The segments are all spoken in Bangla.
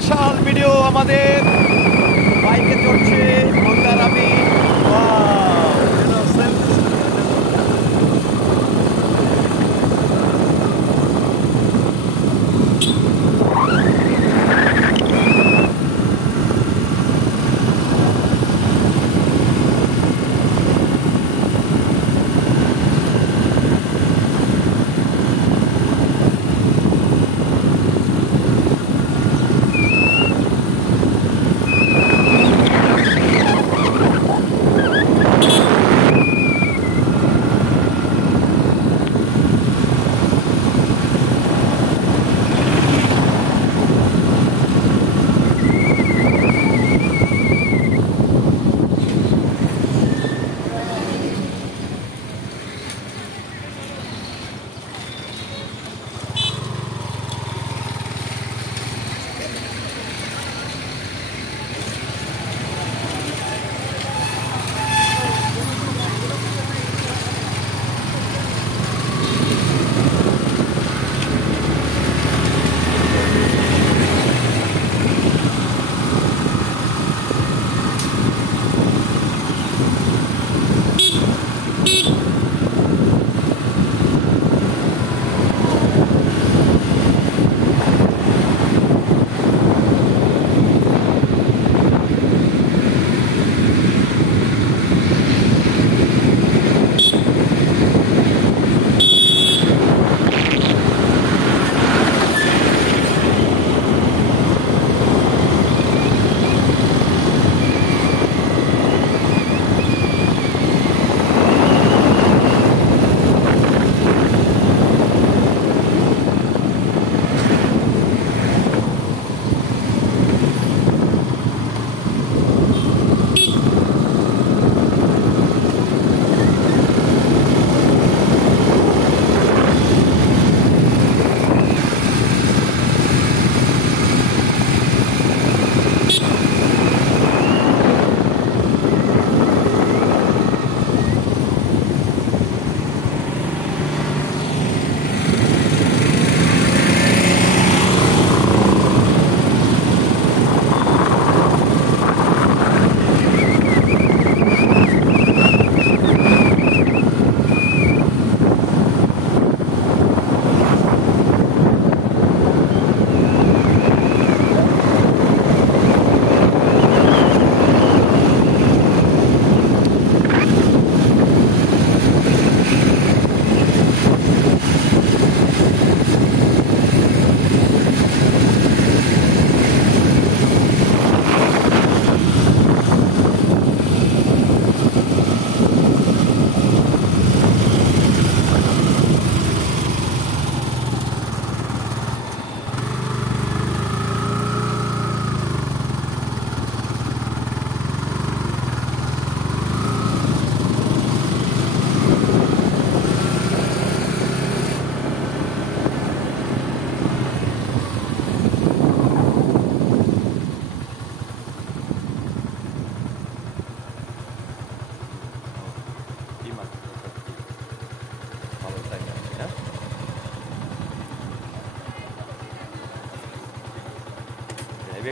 স্পেশাল ভিডিও আমাদের বাইকে চড়ছে মন্দার আমি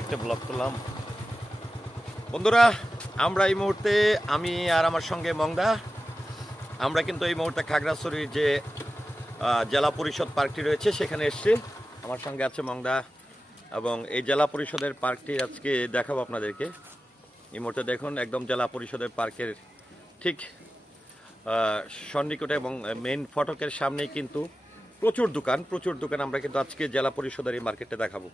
একটা ব্লগ করলাম বন্ধুরা। আমরা এই মুহূর্তে আমি আর আমার সঙ্গে মংদা আমরা কিন্তু এই মুহূর্তে খাগড়াছড়ির যে জেলা পরিষদ পার্কটি রয়েছে সেখানে এসেছি। আমার সঙ্গে আছে মংদা এবং এই জেলা পরিষদের পার্কটি আজকে দেখাবো আপনাদেরকে। এই মুহূর্তে দেখুন একদম জেলা পরিষদের পার্কের ঠিক সন্নিকটে এবং মেইন ফটকের সামনেই কিন্তু প্রচুর দোকান আমরা কিন্তু আজকে জেলা পরিষদের এই মার্কেটে দেখাবো।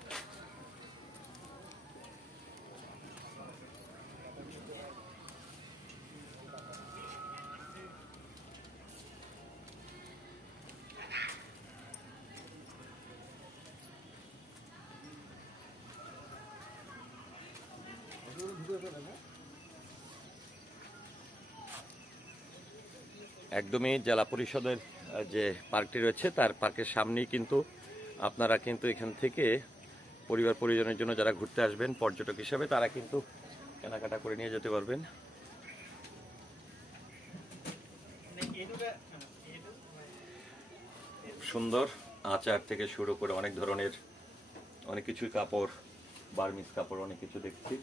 একদমই জেলা পরিষদের যে পার্কটি রয়েছে তার পার্কের সামনেই কিন্তু আপনারা কিন্তু এখান থেকে পরিবার পরিজনের জন্য যারা ঘুরতে আসবেন পর্যটক হিসেবে তারা কিন্তু কেনাকাটা করে নিয়ে যেতে পারবেন। সুন্দর আচার থেকে শুরু করে অনেক ধরনের অনেক কিছুই কাপড় বার্মিজ কাপড় অনেক কিছু দেখছি।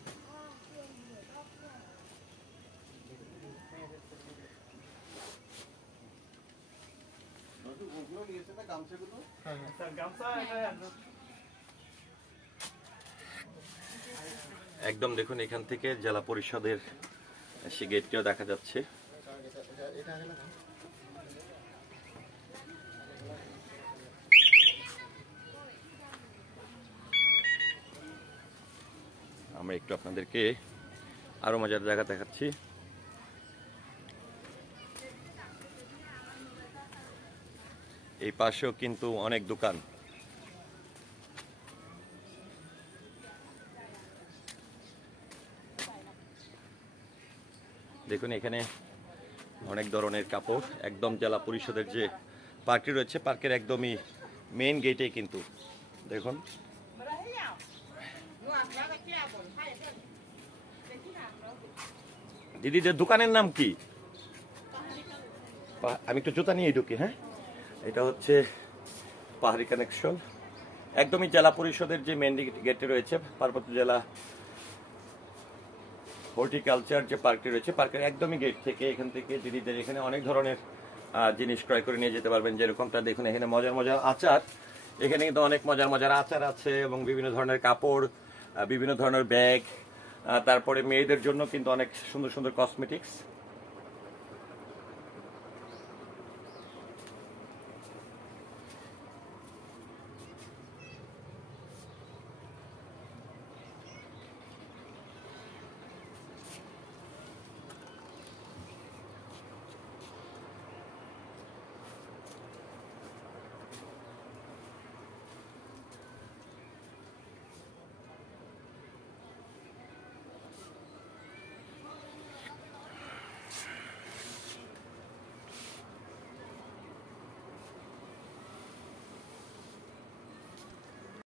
একদম দেখুন এখান থেকে জেলা পরিষদের সে গেটটিও দেখা যাচ্ছে। আমরা একটু আপনাদেরকে আরো মজার জায়গা দেখাচ্ছি। এই পাশেও কিন্তু অনেক দোকান। দেখুন এখানে অনেক ধরনের কাপড়, একদম জেলা পরিষদের যে পার্কটি রয়েছে পার্কের একদমই মেইন গেটে কিন্তু দেখুন। দিদিদের দোকানের নাম কি? আমি একটু জুতা নিয়ে ঢুকি। হ্যাঁ, এটা হচ্ছে পাহাড়ি কানেকশন, একদমই জেলা পরিষদের যে মেইন গেটে রয়েছে পার্বত্য জেলা হর্টিকালচার যে পার্কটি রয়েছে পার্কের একদমই গেট থেকে এখান থেকে দিদিদের এখানে অনেক ধরনের জিনিস ক্রয় করে নিয়ে যেতে পারবেন। যেরকমটা দেখুন এখানে মজার মজার আচার, এখানে কিন্তু অনেক মজার মজার আচার আছে এবং বিভিন্ন ধরনের কাপড়, বিভিন্ন ধরনের ব্যাগ, তারপরে মেয়েদের জন্য কিন্তু অনেক সুন্দর সুন্দর কসমেটিক্স।